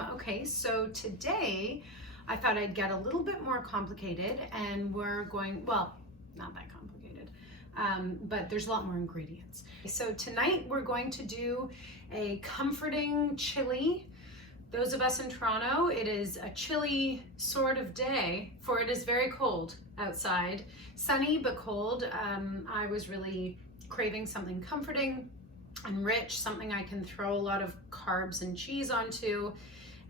Okay, so today I thought I'd get a little bit more complicated, and we're going, well, not that complicated, but there's a lot more ingredients. So tonight we're going to do a comforting chili. Those of us in Toronto, it is a chilly sort of day, for it is very cold outside. Sunny but cold. I was really craving something comforting and rich, something I can throw a lot of carbs and cheese onto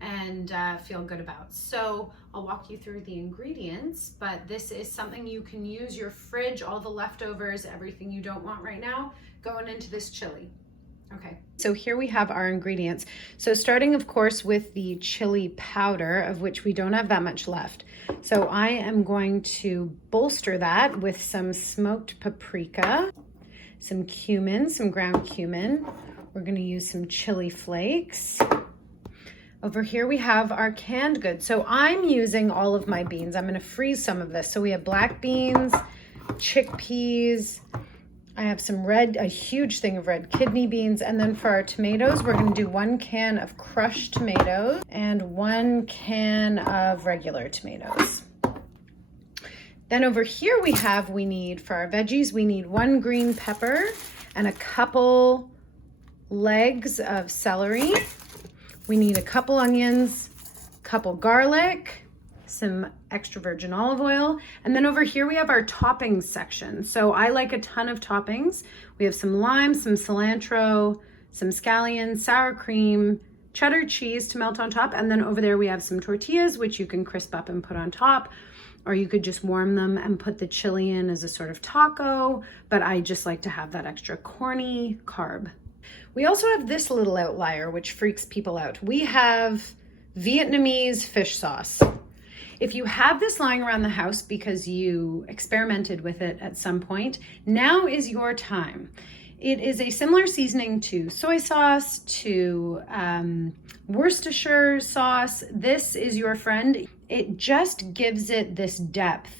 and feel good about. So I'll walk you through the ingredients, but this is something you can use your fridge, all the leftovers, everything you don't want right now, going into this chili. Okay, so here we have our ingredients. So starting of course with the chili powder, of which we don't have that much left. So I am going to bolster that with some smoked paprika, some cumin, some ground cumin. We're going to use some chili flakes. Over here we have our canned goods. So I'm using all of my beans. I'm going to freeze some of this. So we have black beans, chickpeas. I have some a huge thing of red kidney beans. And then for our tomatoes, we're going to do 1 can of crushed tomatoes and 1 can of regular tomatoes. Then over here we need for our veggies, we need 1 green pepper and a couple legs of celery. We need a couple onions, couple garlic, some extra virgin olive oil. And then over here we have our toppings section. So I like a ton of toppings. We have some lime, some cilantro, some scallions, sour cream, cheddar cheese to melt on top. And then over there we have some tortillas, which you can crisp up and put on top. Or you could just warm them and put the chili in as a sort of taco, but I just like to have that extra corny carb. We also have this little outlier, which freaks people out. We have Vietnamese fish sauce. If you have this lying around the house because you experimented with it at some point, now is your time. It is a similar seasoning to soy sauce, to Worcestershire sauce. This is your friend. It just gives it this depth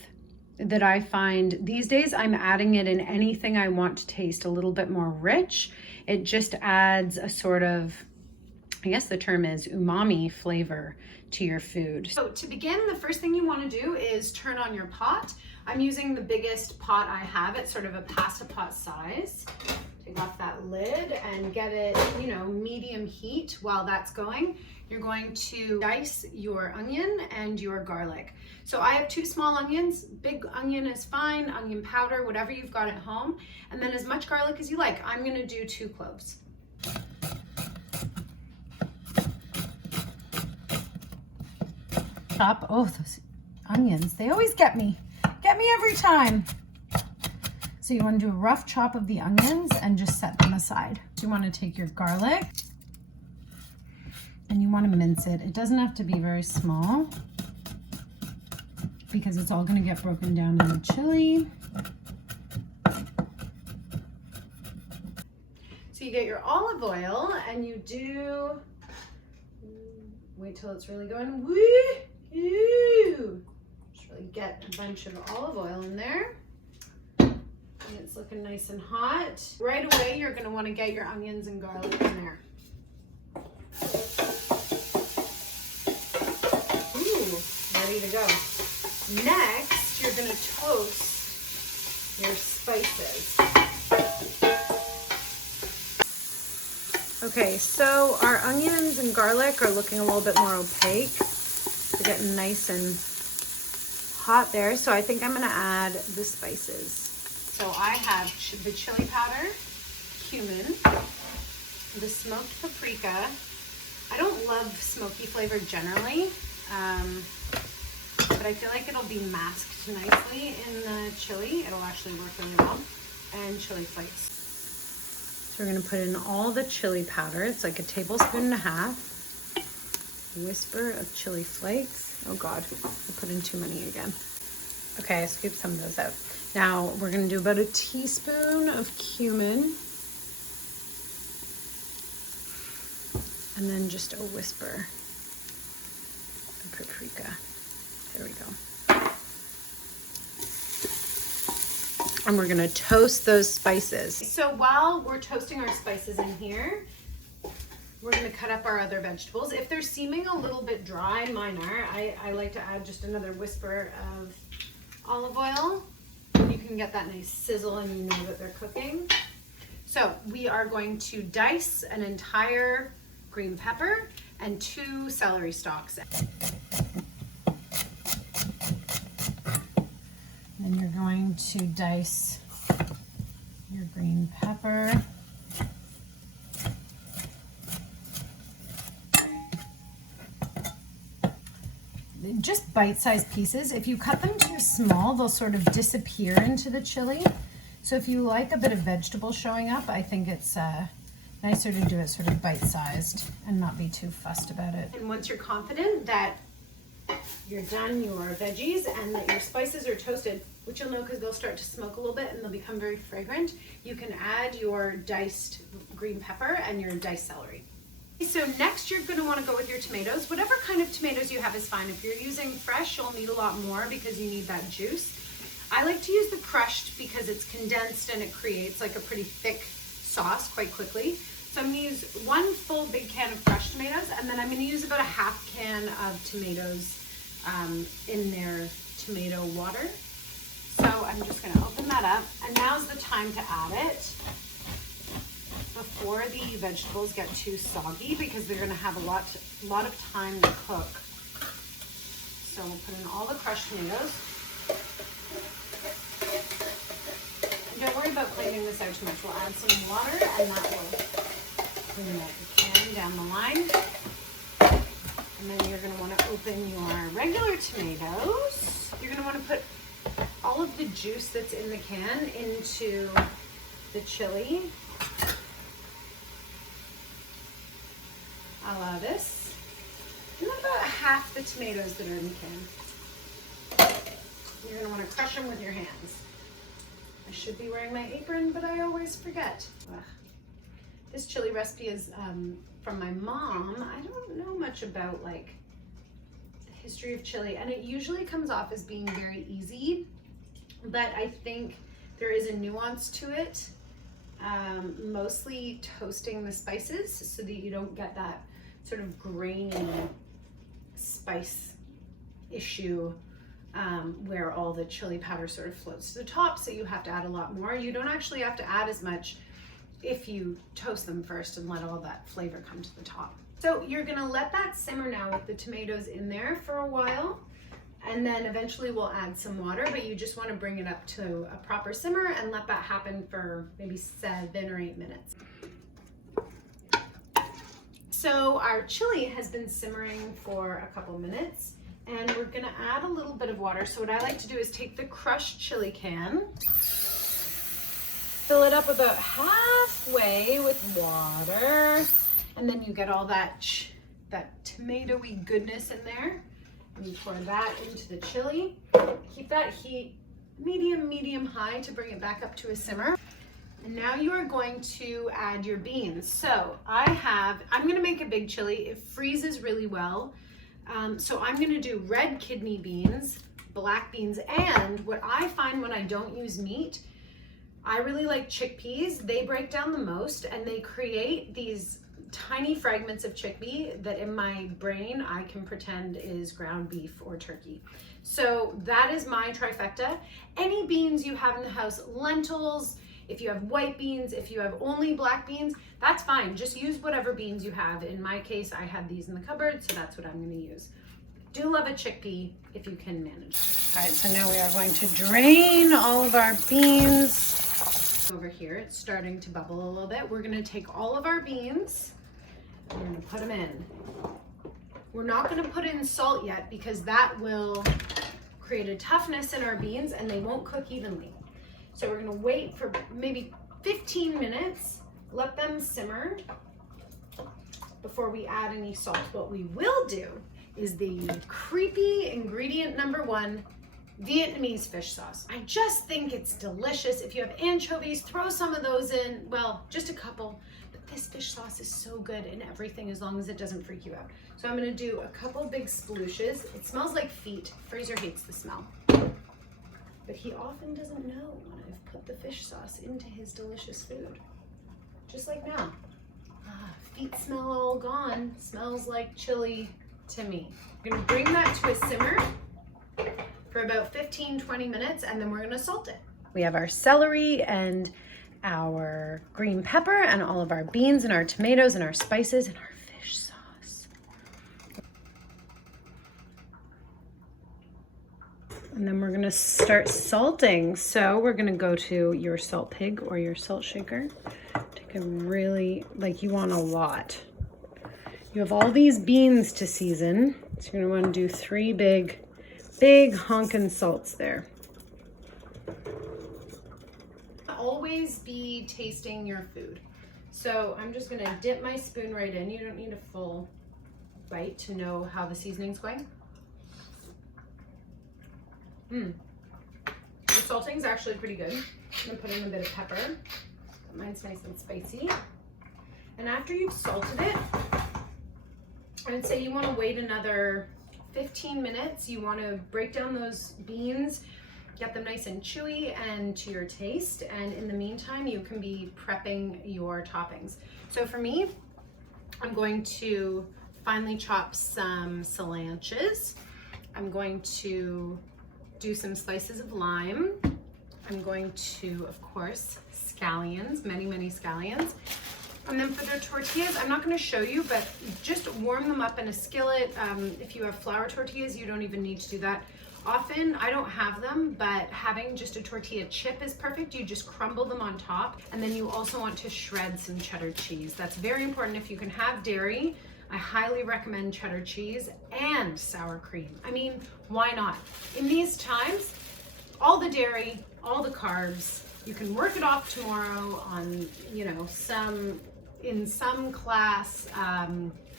that I find these days I'm adding it in anything I want to taste a little bit more rich. It just adds a sort of, I guess the term is umami flavor to your food. So to begin, the first thing you want to do is turn on your pot. I'm using the biggest pot I have. It's sort of a pasta pot size. Take off that lid and get it, medium heat. While that's going, you're going to dice your onion and your garlic. So I have 2 small onions. Big onion is fine, onion powder, whatever you've got at home. And then as much garlic as you like. I'm going to do 2 cloves. Chop. Oh, those onions, they always get me every time. So you want to do a rough chop of the onions and just set them aside. You want to take your garlic and you want to mince it. It doesn't have to be very small because it's all going to get broken down in the chili. So you get your olive oil and you do, wait till it's really going, woo! Just really get a bunch of olive oil in there. And it's looking nice and hot. Right away, you're going to want to get your onions and garlic in there. Ooh, ready to go. Next, you're going to toast your spices. Okay, so our onions and garlic are looking a little bit more opaque. They're getting nice and hot there. So I think I'm going to add the spices. So I have the chili powder, cumin, the smoked paprika. I don't love smoky flavor generally, but I feel like it'll be masked nicely in the chili. It'll actually work really well. And chili flakes. So we're going to put in all the chili powder. It's like a tablespoon and a half. Whisper of chili flakes. Oh God, I put in too many again. Okay, I scooped some of those out. Now we're going to do about a teaspoon of cumin. And then just a whisper of paprika. There we go. And we're going to toast those spices. So while we're toasting our spices in here, we're gonna cut up our other vegetables. If they're seeming a little bit dry, mine are, I like to add just another whisper of olive oil. You can get that nice sizzle and you know that they're cooking. So we are going to dice an entire green pepper and 2 celery stalks. Then you're going to dice your green pepper. Just bite-sized pieces. If you cut them too small, they'll sort of disappear into the chili. So if you like a bit of vegetable showing up, I think it's nicer to do it sort of bite-sized and not be too fussed about it. And once you're confident that you're done your veggies and that your spices are toasted, which you'll know because they'll start to smoke a little bit and they'll become very fragrant, you can add your diced green pepper and your diced celery. So next you're going to want to go with your tomatoes. Whatever kind of tomatoes you have is fine. If you're using fresh, you'll need a lot more because you need that juice. I like to use the crushed because it's condensed and it creates like a pretty thick sauce quite quickly. So I'm going to use 1 full big can of fresh tomatoes, and then I'm going to use about a half can of tomatoes in their tomato water. So I'm just going to open that up, and now's the time to add it before the vegetables get too soggy because they're going to have a lot of time to cook. So we'll put in all the crushed tomatoes. And don't worry about cleaning this out too much. We'll add some water and that will clean out the can down the line. And then you're going to want to open your regular tomatoes. You're going to want to put all of the juice that's in the can into the chili. Allow this. And then about half the tomatoes that are in the can. You're going to want to crush them with your hands. I should be wearing my apron, but I always forget. Ugh. This chili recipe is from my mom. I don't know much about like the history of chili, and it usually comes off as being very easy, but I think there is a nuance to it. Mostly toasting the spices so that you don't get that sort of grainy spice issue where all the chili powder sort of floats to the top, so you have to add a lot more. You don't actually have to add as much if you toast them first and let all that flavor come to the top. So you're gonna let that simmer now with the tomatoes in there for a while, and then eventually we'll add some water, but you just want to bring it up to a proper simmer and let that happen for maybe 7 or 8 minutes. So our chili has been simmering for a couple minutes, and we're gonna add a little bit of water. So what I like to do is take the crushed chili can, fill it up about halfway with water, and then you get all that tomatoey goodness in there. And you pour that into the chili. Keep that heat medium high to bring it back up to a simmer. And now you are going to add your beans. So I'm gonna make a big chili. It freezes really well. So I'm gonna do red kidney beans, black beans, and what I find when I don't use meat, I really like chickpeas. They break down the most and they create these tiny fragments of chickpea that in my brain I can pretend is ground beef or turkey. So that is my trifecta. Any beans you have in the house, lentils, if you have white beans, if you have only black beans, that's fine. Just use whatever beans you have. In my case, I had these in the cupboard, so that's what I'm going to use. Do love a chickpea if you can manage. All right, so now we are going to drain all of our beans. Over here, it's starting to bubble a little bit. We're going to take all of our beans, we're going to put them in. We're not going to put in salt yet because that will create a toughness in our beans and they won't cook evenly. So we're going to wait for maybe 15 minutes, let them simmer before we add any salt. What we will do is the creepy ingredient number 1, Vietnamese fish sauce. I just think it's delicious. If you have anchovies, throw some of those in. Well, just a couple. But this fish sauce is so good in everything as long as it doesn't freak you out. So I'm going to do a couple big splooshes. It smells like feet. Fraser hates the smell. But he often doesn't know when I've put the fish sauce into his delicious food. Just like now. Ah, Feet smell all gone. Smells like chili to me. I'm gonna bring that to a simmer for about 15-20 minutes, and then we're gonna salt it. We have our celery and our green pepper and all of our beans and our tomatoes and our spices and our fish sauce. And then we're gonna start salting. So we're gonna go to your salt pig or your salt shaker. Take a really, like you want a lot. You have all these beans to season. So you're gonna wanna do 3 big honkin' salts there. Always be tasting your food. So I'm just gonna dip my spoon right in. You don't need a full bite to know how the seasoning's going. The salting's actually pretty good. I'm gonna put in a bit of pepper. Mine's nice and spicy. And after you've salted it, I'd say you wanna wait another 15 minutes. You wanna break down those beans, get them nice and chewy and to your taste. And in the meantime, you can be prepping your toppings. So for me, I'm going to finely chop some cilantros. I'm going to do some slices of lime. I'm going to, of course, scallions, many scallions. And then for the tortillas, I'm not gonna show you, but just warm them up in a skillet. If you have flour tortillas, you don't even need to do that. Often, I don't have them, but having just a tortilla chip is perfect. You just crumble them on top. And then you also want to shred some cheddar cheese. That's very important. If you can have dairy, I highly recommend cheddar cheese and sour cream. I mean, why not? In these times, all the dairy, all the carbs, you can work it off tomorrow on, you know, in some class,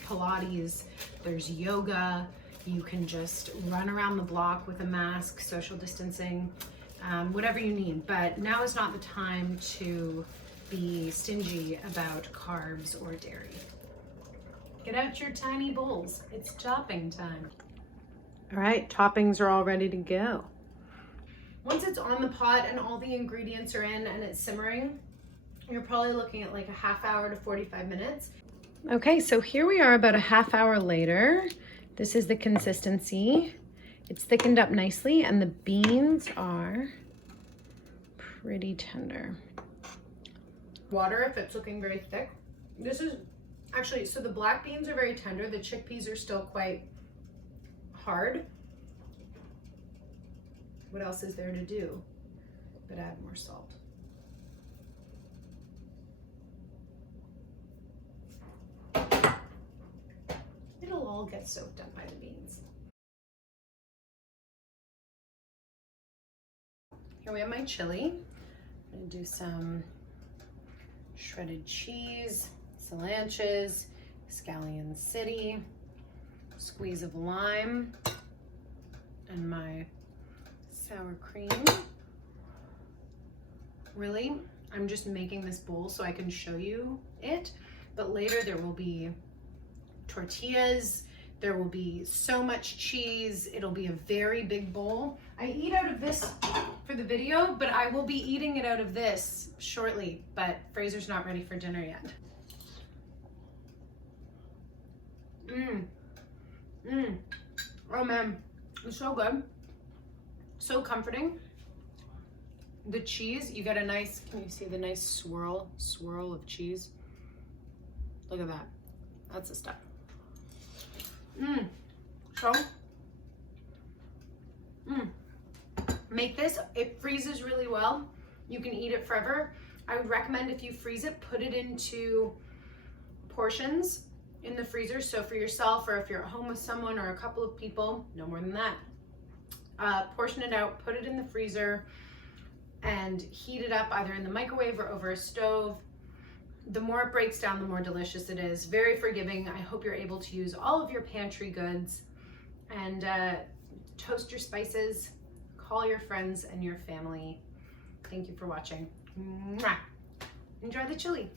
Pilates, there's yoga. You can just run around the block with a mask, social distancing, whatever you need. But now is not the time to be stingy about carbs or dairy. Get out your tiny bowls. It's chopping time. All right, toppings are all ready to go. Once it's on the pot and all the ingredients are in and it's simmering, you're probably looking at like a half hour to 45 minutes. Okay, so here we are about a half hour later. This is the consistency. It's thickened up nicely and the beans are pretty tender. Water if it's looking very thick. This is actually, so the black beans are very tender. The chickpeas are still quite hard. What else is there to do but add more salt? It'll all get soaked up by the beans. Here we have my chili. I'm gonna do some shredded cheese, cilantros, scallion city, squeeze of lime, and my sour cream. Really, I'm just making this bowl so I can show you it, but later there will be tortillas, there will be so much cheese, it'll be a very big bowl. I eat out of this for the video, but I will be eating it out of this shortly, but Fraser's not ready for dinner yet. Oh man, it's so good. So comforting. The cheese, you get a nice, can you see the nice swirl of cheese? Look at that. That's the stuff. Make this, it freezes really well. You can eat it forever. I would recommend if you freeze it, put it into portions in the freezer. So for yourself, or if you're at home with someone or a couple of people, no more than that. Portion it out, put it in the freezer, and heat it up either in the microwave or over a stove. The more it breaks down, the more delicious it is. Very forgiving. I hope you're able to use all of your pantry goods and toast your spices, call your friends and your family. Thank you for watching. Mwah. Enjoy the chili.